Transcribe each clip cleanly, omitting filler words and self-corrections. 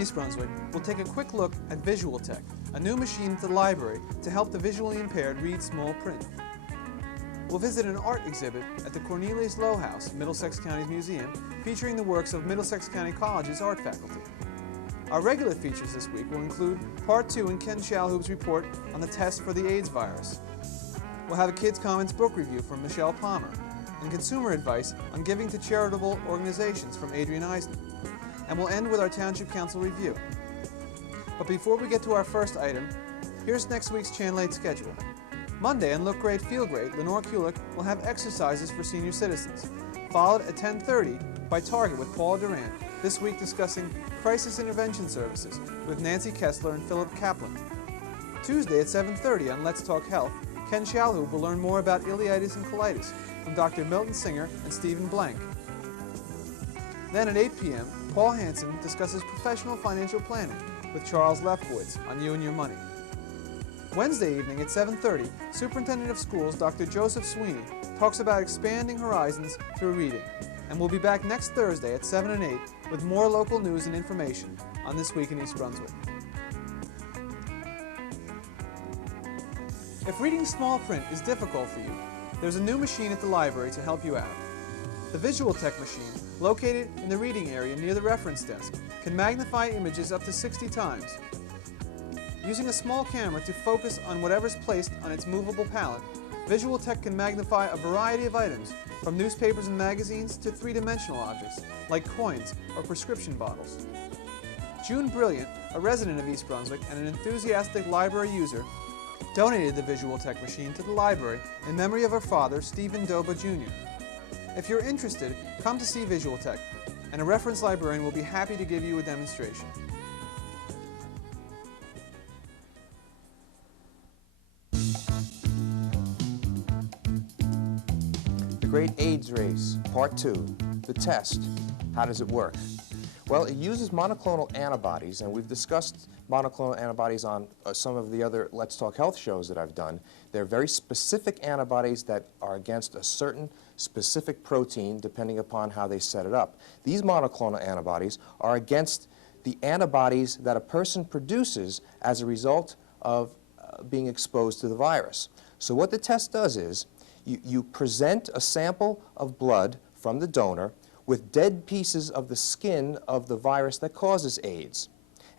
East Brunswick, we'll take a quick look at Visualtech, a new machine at the library to help the visually impaired read small print. We'll visit an art exhibit at the Cornelius Lowe House, Middlesex County's museum, featuring the works of Middlesex County College's art faculty. Our regular features this week will include Part 2 in Ken Shalhoub's report on the test for the AIDS virus. We'll have a Kids Comments book review from Michelle Palmer, and consumer advice on giving to charitable organizations from Adrian Eisner. And we'll end with our Township Council review. But before we get to our first item, here's next week's Channel 8 schedule. Monday on Look Great, Feel Great, Lenore Kulik will have exercises for senior citizens, followed at 10:30 by Target with Paula Durant, this week discussing crisis intervention services with Nancy Kessler and Philip Kaplan. Tuesday at 7:30 on Let's Talk Health, Ken Shalhoub will learn more about ileitis and colitis from Dr. Milton Singer and Stephen Blank. Then at 8 p.m., Paul Hansen discusses professional financial planning with Charles Lefkowitz on You and Your Money. Wednesday evening at 7:30, Superintendent of Schools Dr. Joseph Sweeney talks about expanding horizons through reading. And we'll be back next Thursday at 7 and 8 with more local news and information on This Week in East Brunswick. If reading small print is difficult for you, there's a new machine at the library to help you out. The Visualtech machine, located in the reading area near the reference desk, can magnify images up to 60 times. Using a small camera to focus on whatever's placed on its movable palette, Visualtech can magnify a variety of items, from newspapers and magazines to three-dimensional objects, like coins or prescription bottles. June Brilliant, a resident of East Brunswick and an enthusiastic library user, donated the Visualtech machine to the library in memory of her father, Stephen Doba Jr. If you're interested, come to see Visualtech, and a reference librarian will be happy to give you a demonstration. The Great AIDS Race, Part 2, the test. How does it work? Well, it uses monoclonal antibodies, and we've discussed monoclonal antibodies on some of the other Let's Talk Health shows that I've done. They're very specific antibodies that are against a certain specific protein, depending upon how they set it up. These monoclonal antibodies are against the antibodies that a person produces as a result of being exposed to the virus. So what the test does is, you present a sample of blood from the donor with dead pieces of the skin of the virus that causes AIDS.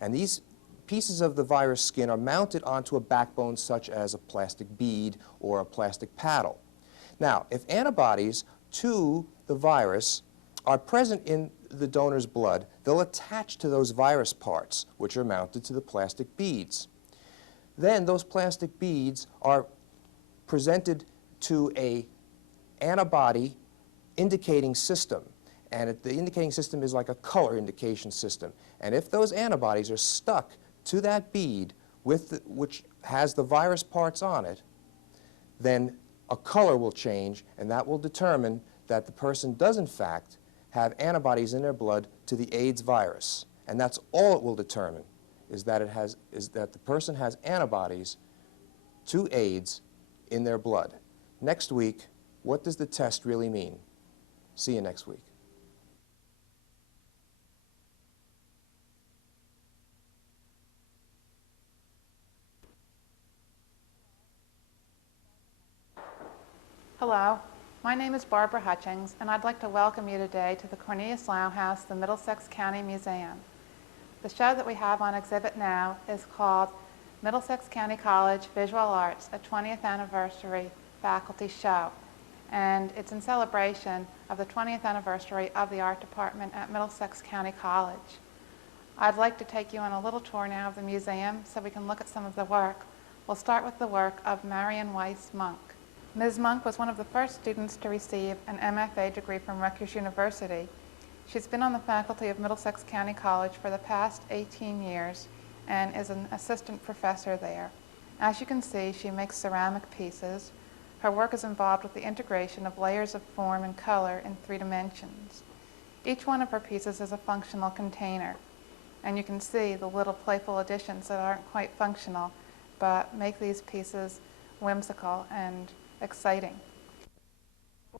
And these pieces of the virus skin are mounted onto a backbone such as a plastic bead or a plastic paddle. Now, if antibodies to the virus are present in the donor's blood, they'll attach to those virus parts, which are mounted to the plastic beads. Then those plastic beads are presented to an antibody indicating system. And the indicating system is like a color indication system. And if those antibodies are stuck to that bead which has the virus parts on it, then a color will change, and that will determine that the person does in fact have antibodies in their blood to the AIDS virus. And that's all it will determine, is that the person has antibodies to AIDS in their blood. Next week, what does the test really mean? See you next week. Hello, my name is Barbara Hutchings, and I'd like to welcome you today to the Cornelius Lowe House, the Middlesex County Museum. The show that we have on exhibit now is called Middlesex County College Visual Arts, a 20th Anniversary Faculty Show. And it's in celebration of the 20th anniversary of the art department at Middlesex County College. I'd like to take you on a little tour now of the museum so we can look at some of the work. We'll start with the work of Marion Weiss Monk. Ms. Monk was one of the first students to receive an MFA degree from Rutgers University. She's been on the faculty of Middlesex County College for the past 18 years and is an assistant professor there. As you can see, she makes ceramic pieces. Her work is involved with the integration of layers of form and color in 3 dimensions. Each one of her pieces is a functional container, and you can see the little playful additions that aren't quite functional but make these pieces whimsical and exciting.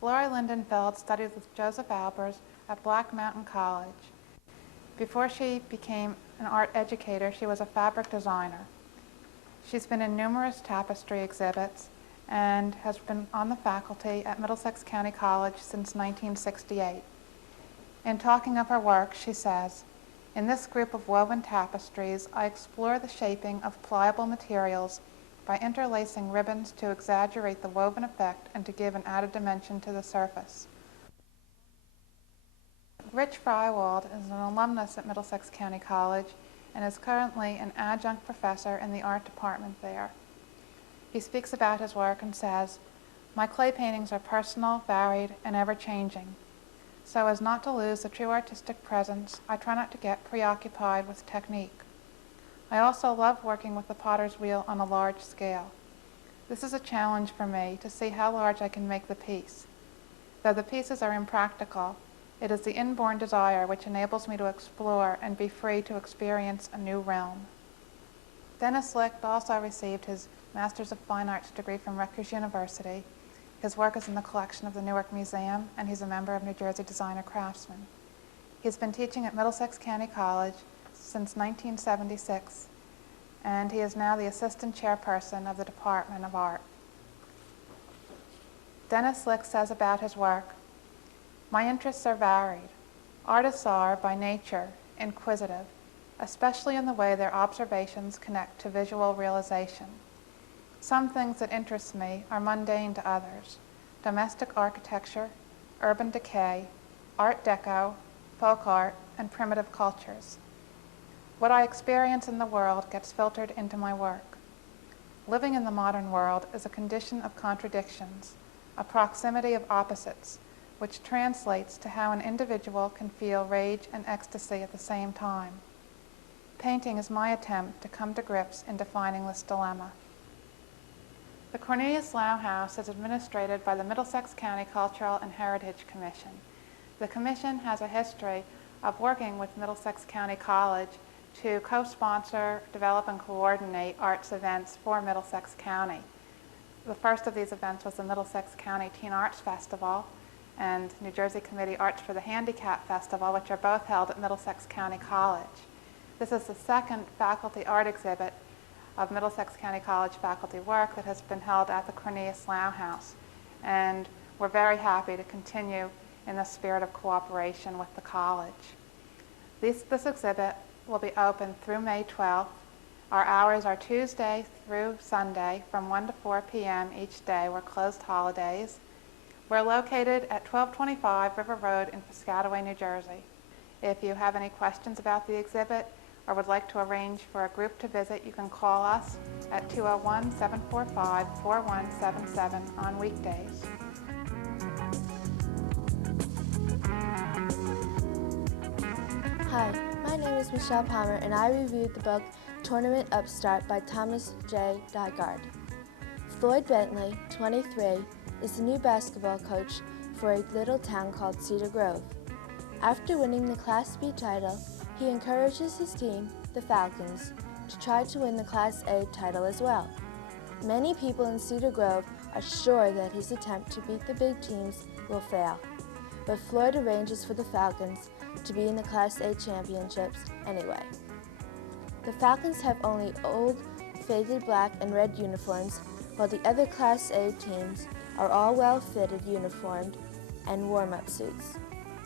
Laura Lindenfeld studied with Joseph Albers at Black Mountain College. Before she became an art educator, she was a fabric designer. She's been in numerous tapestry exhibits and has been on the faculty at Middlesex County College since 1968. In talking of her work, she says, "In this group of woven tapestries, I explore the shaping of pliable materials by interlacing ribbons to exaggerate the woven effect and to give an added dimension to the surface." Rich Frywald is an alumnus at Middlesex County College and is currently an adjunct professor in the art department there. He speaks about his work and says, "My clay paintings are personal, varied, and ever-changing. So as not to lose the true artistic presence, I try not to get preoccupied with technique. I also love working with the potter's wheel on a large scale. This is a challenge for me to see how large I can make the piece. Though the pieces are impractical, it is the inborn desire which enables me to explore and be free to experience a new realm." Dennis Licht also received his Master's of Fine Arts degree from Rutgers University. His work is in the collection of the Newark Museum, and he's a member of New Jersey Designer Craftsmen. He's been teaching at Middlesex County College since 1976, and he is now the assistant chairperson of the Department of Art. Dennis Licht says about his work, "My interests are varied. Artists are, by nature, inquisitive, especially in the way their observations connect to visual realization. Some things that interest me are mundane to others: domestic architecture, urban decay, Art Deco, folk art, and primitive cultures. What I experience in the world gets filtered into my work. Living in the modern world is a condition of contradictions, a proximity of opposites, which translates to how an individual can feel rage and ecstasy at the same time. Painting is my attempt to come to grips in defining this dilemma." The Cornelius Lau House is administrated by the Middlesex County Cultural and Heritage Commission. The Commission has a history of working with Middlesex County College to co-sponsor, develop, and coordinate arts events for Middlesex County. The first of these events was the Middlesex County Teen Arts Festival and New Jersey Committee Arts for the Handicap Festival, which are both held at Middlesex County College. This is the second faculty art exhibit of Middlesex County College faculty work that has been held at the Cornelius Lau House, and we're very happy to continue in the spirit of cooperation with the college. This exhibit will be open through May 12th. Our hours are Tuesday through Sunday from 1 to 4 p.m. each day. We're closed holidays. We're located at 1225 River Road in Piscataway, New Jersey. If you have any questions about the exhibit or would like to arrange for a group to visit, you can call us at 201-745-4177 on weekdays. Hi, my name is Michelle Palmer, and I reviewed the book Tournament Upstart by Thomas J. Dygard. Floyd Bentley, 23, is the new basketball coach for a little town called Cedar Grove. After winning the Class B title, he encourages his team, the Falcons, to try to win the Class A title as well. Many people in Cedar Grove are sure that his attempt to beat the big teams will fail, but Floyd arranges for the Falcons to be in the Class A championships anyway. The Falcons have only old, faded black and red uniforms, while the other Class A teams are all well-fitted uniformed and warm-up suits.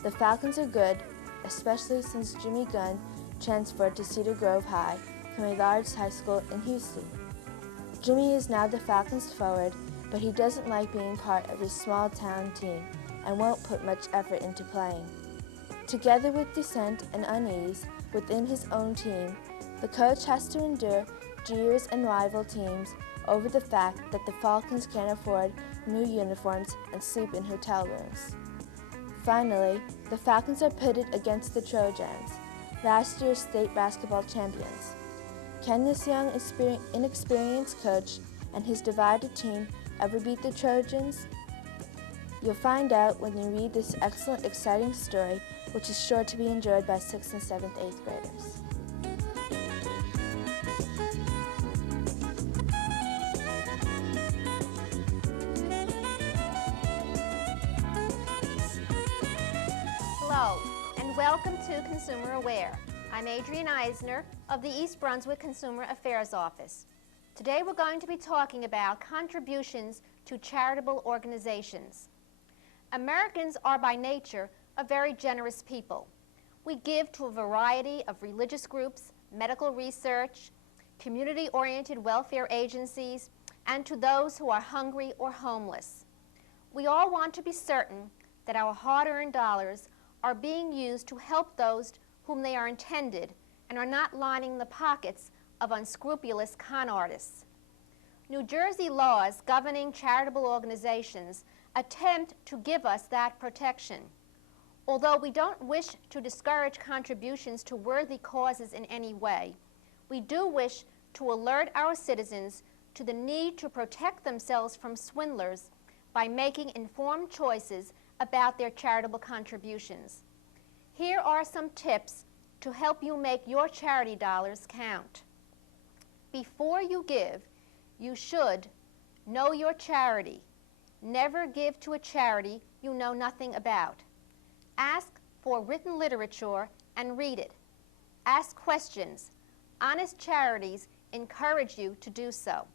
The Falcons are good, especially since Jimmy Gunn transferred to Cedar Grove High from a large high school in Houston. Jimmy is now the Falcons forward, but he doesn't like being part of a small-town team and won't put much effort into playing. Together with dissent and unease within his own team, the coach has to endure jeers and rival teams over the fact that the Falcons can't afford new uniforms and sleep in hotel rooms. Finally, the Falcons are pitted against the Trojans, last year's state basketball champions. Can this young, inexperienced coach and his divided team ever beat the Trojans? You'll find out when you read this excellent, exciting story, which is sure to be enjoyed by 6th and 7th, 8th graders. Hello, and welcome to Consumer Aware. I'm Adrienne Eisner of the East Brunswick Consumer Affairs Office. Today we're going to be talking about contributions to charitable organizations. Americans are by nature a very generous people. We give to a variety of religious groups, medical research, community-oriented welfare agencies, and to those who are hungry or homeless. We all want to be certain that our hard-earned dollars are being used to help those whom they are intended and are not lining the pockets of unscrupulous con artists. New Jersey laws governing charitable organizations attempt to give us that protection. Although we don't wish to discourage contributions to worthy causes in any way, we do wish to alert our citizens to the need to protect themselves from swindlers by making informed choices about their charitable contributions. Here are some tips to help you make your charity dollars count. Before you give, you should know your charity. Never give to a charity you know nothing about. Ask for written literature and read it. Ask questions. Honest charities encourage you to do so.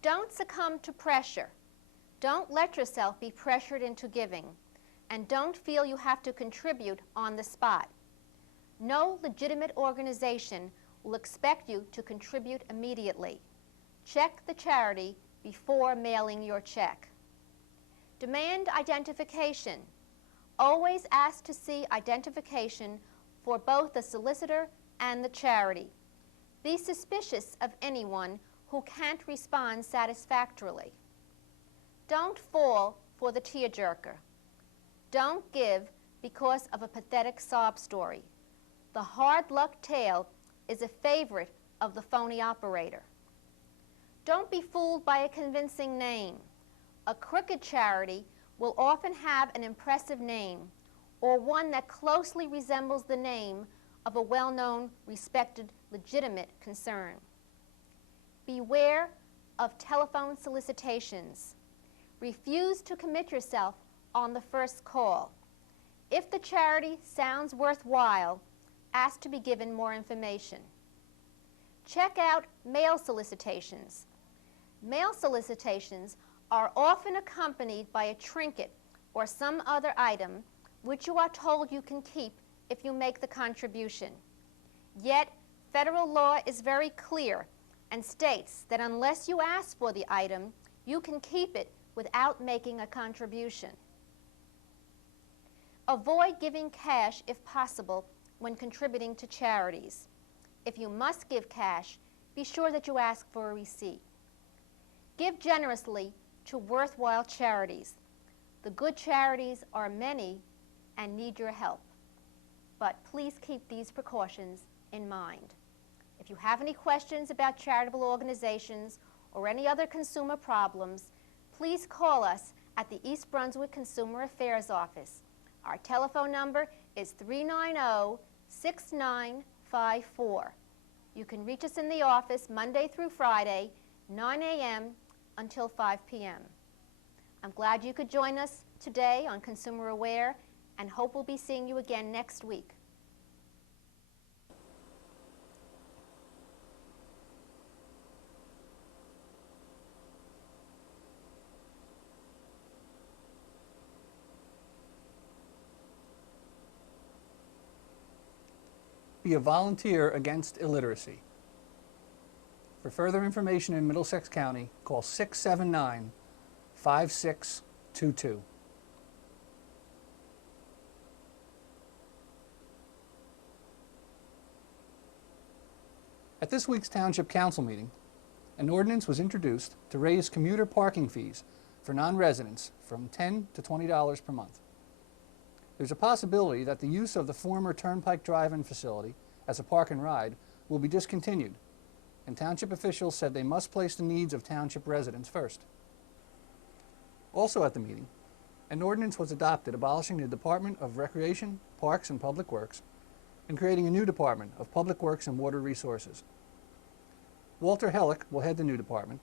Don't succumb to pressure. Don't let yourself be pressured into giving, and don't feel you have to contribute on the spot. No legitimate organization will expect you to contribute immediately. Check the charity before mailing your check. Demand identification. Always ask to see identification for both the solicitor and the charity. Be suspicious of anyone who can't respond satisfactorily. Don't fall for the tearjerker. Don't give because of a pathetic sob story. The hard luck tale is a favorite of the phony operator. Don't be fooled by a convincing name. A crooked charity will often have an impressive name, or one that closely resembles the name of a well-known, respected, legitimate concern. Beware of telephone solicitations. Refuse to commit yourself on the first call. If the charity sounds worthwhile, ask to be given more information. Check out mail solicitations. Mail solicitations are often accompanied by a trinket or some other item which you are told you can keep if you make the contribution. Yet, federal law is very clear and states that unless you ask for the item, you can keep it without making a contribution. Avoid giving cash if possible when contributing to charities. If you must give cash, be sure that you ask for a receipt. Give generously to worthwhile charities. The good charities are many and need your help. But please keep these precautions in mind. If you have any questions about charitable organizations or any other consumer problems, please call us at the East Brunswick Consumer Affairs Office. Our telephone number is 390-6954. You can reach us in the office Monday through Friday, 9 a.m. until 5 p.m. I'm glad you could join us today on Consumer Aware, and hope we'll be seeing you again next week. Be a volunteer against illiteracy. For further information in Middlesex County, call 679-5622. At this week's Township Council meeting, an ordinance was introduced to raise commuter parking fees for non-residents from $10 to $20 per month. There's a possibility that the use of the former Turnpike Drive-In facility as a park and ride will be discontinued, and Township officials said they must place the needs of Township residents first. Also at the meeting, an ordinance was adopted abolishing the Department of Recreation, Parks, and Public Works and creating a new Department of Public Works and Water Resources. Walter Hellick will head the new department,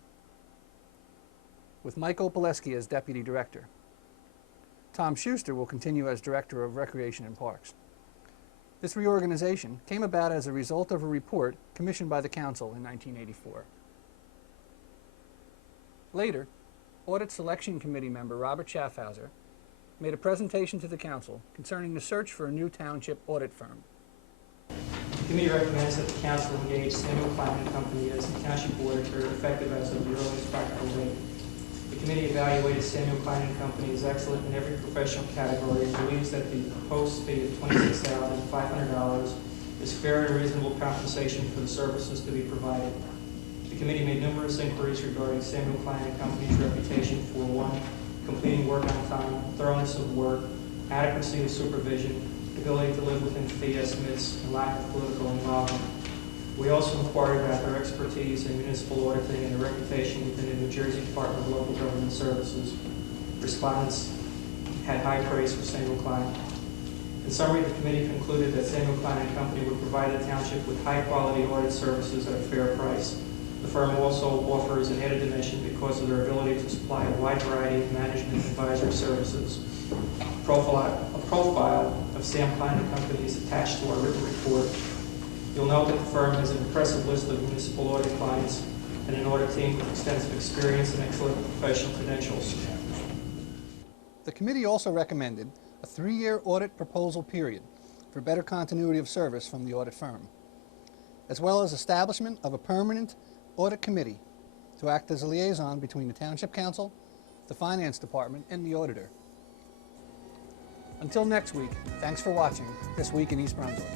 with Mike Opaleski as Deputy Director. Tom Schuster will continue as Director of Recreation and Parks. This reorganization came about as a result of a report commissioned by the Council in 1984. Later, Audit Selection Committee member Robert Schaffhauser made a presentation to the Council concerning the search for a new township audit firm. The committee recommends that the council engage Samuel Klein & Company as the township auditor effective as of the earliest practical date. The committee evaluated Samuel Klein & Company as excellent in every professional category and believes that the proposed fee of $26,500 is fair and reasonable compensation for the services to be provided. The committee made numerous inquiries regarding Samuel Klein & Company's reputation for 1, completing work on time, thoroughness of work, adequacy of supervision, ability to live within fee estimates, and lack of political involvement. We also inquired about their expertise in municipal auditing and their reputation within the New Jersey Department of Local Government Services. Respondents had high praise for Samuel Klein. In summary, the committee concluded that Samuel Klein & Company would provide the township with high-quality audit services at a fair price. The firm also offers an added dimension because of their ability to supply a wide variety of management advisory services. A profile of Sam Klein & Company is attached to our written report. You'll note that the firm has an impressive list of municipal audit clients and an audit team with extensive experience and excellent professional credentials. The committee also recommended a 3-year audit proposal period for better continuity of service from the audit firm, as well as establishment of a permanent audit committee to act as a liaison between the Township Council, the Finance Department, and the auditor. Until next week, thanks for watching This Week in East Brunswick.